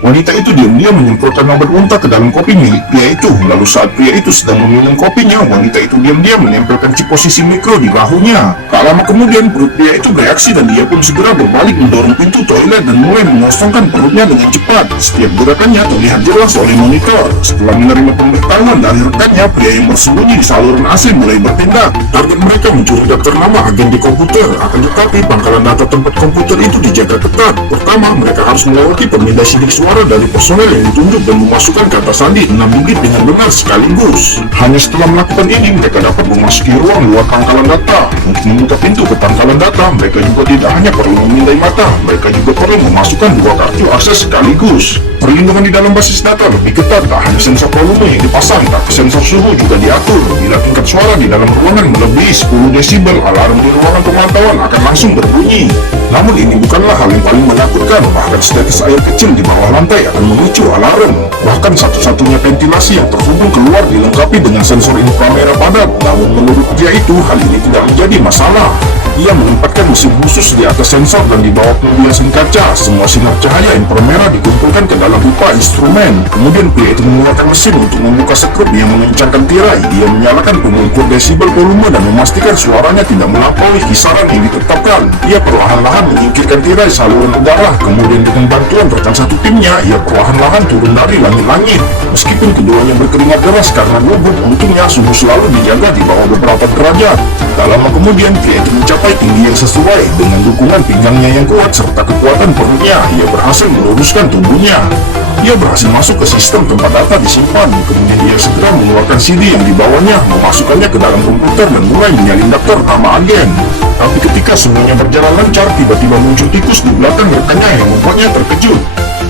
Wanita itu diam-diam menyemprotkan obat unta ke dalam kopi milik pria itu. Lalu saat pria itu sedang meminum kopinya, wanita itu diam-diam menempelkan chip posisi mikro di bahunya. Tak lama kemudian perut pria itu bereaksi dan dia pun segera berbalik mendorong pintu toilet dan mulai mengosongkan perutnya dengan cepat. Setiap gerakannya terlihat jelas oleh monitor. Setelah menerima pemberitahuan dari rekannya, pria yang bersembunyi di saluran AC mulai bertindak. Target mereka mencuri daftar nama agen di komputer. Akan tetapi pangkalan data tempat komputer itu dijaga ketat. Pertama, mereka harus melewati pemindah sidik suara dari personel yang ditunjuk dan memasukkan kata sandi 6 digit dengan benar sekaligus. Hanya setelah melakukan ini, mereka dapat memasuki ruang luar pangkalan data. Untuk membuka pintu ke pangkalan data, mereka juga tidak hanya perlu memindai mata, mereka juga perlu memasukkan 2 kartu akses sekaligus. Perlindungan di dalam basis data lebih ketat, tak hanya sensor volume yang dipasang, tapi sensor suhu juga diatur. Bila tingkat suara di dalam ruangan melebihi 10 desibel, alarm di ruangan pemantauan akan langsung berbunyi. Namun ini bukanlah hal yang paling menakutkan, bahkan setetes air kecil di bawah lantai akan memicu alarm. Bahkan satu-satunya ventilasi yang terhubung keluar dilengkapi dengan sensor inframerah padat. Namun menurut dia itu, hal ini tidak menjadi masalah. Ia menempatkan mesin khusus di atas sensor dan di bawah peluasan kaca. Semua sinar cahaya inframerah dikumpulkan ke dalam pipa instrumen. Kemudian pria itu menggunakan mesin untuk membuka sekrup yang mengencangkan tirai. Dia menyalakan pengukur desibel volume dan memastikan suaranya tidak melampaui kisaran yang ditetapkan. Ia perlahan-lahan menyingkirkan tirai saluran udara. Kemudian dengan bantuan rekan satu timnya, ia perlahan-lahan turun dari langit-langit. Meskipun keduanya berkeringat deras karena gugup, untungnya suhu selalu dijaga di bawah beberapa derajat. Tak lama kemudian, pria itu mencapai tinggi yang sesuai. Dengan dukungan pinggangnya yang kuat serta kekuatan perutnya, ia berhasil meluruskan tubuhnya. Ia berhasil masuk ke sistem tempat data disimpan. Kemudian dia segera mengeluarkan CD yang dibawanya, memasukkannya ke dalam komputer dan mulai menyalin daftar nama agen. Tapi ketika semuanya berjalan lancar, tiba-tiba muncul tikus di belakang rekannya yang membuatnya terkejut.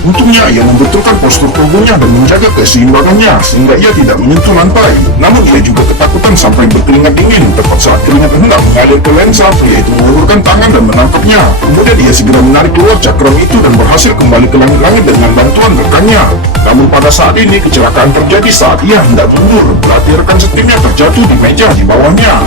Untungnya ia membetulkan postur tubuhnya dan menjaga keseimbangannya sehingga ia tidak menyentuh lantai. Namun ia juga ketakutan sampai berkeringat dingin. Tepat saat keringat hendak mengalir ke lensa, pria itu mengulurkan tangan dan menangkapnya. Kemudian ia segera menarik keluar cakram itu dan berhasil kembali ke langit-langit dengan bantuan rekannya. Namun pada saat ini kecelakaan terjadi saat ia hendak mundur. Belati rekan setimnya terjatuh di meja di bawahnya.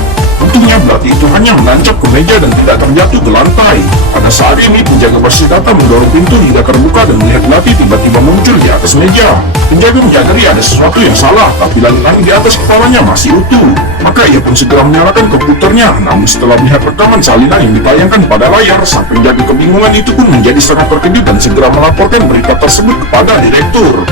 Untungnya belati itu hanya menancap ke meja dan tidak terjatuh ke lantai. Pada saat ini penjaga basis data mendorong pintu hingga terbuka dan melihat belati tiba-tiba muncul di atas meja. Penjaga menyadari ada sesuatu yang salah, tapi langit-langit di atas kepalanya masih utuh. Maka ia pun segera menyalakan komputernya. Namun setelah melihat rekaman salinan yang ditayangkan pada layar, sang penjaga kebingungan itu pun menjadi sangat terkejut dan segera melaporkan berita tersebut kepada direktur.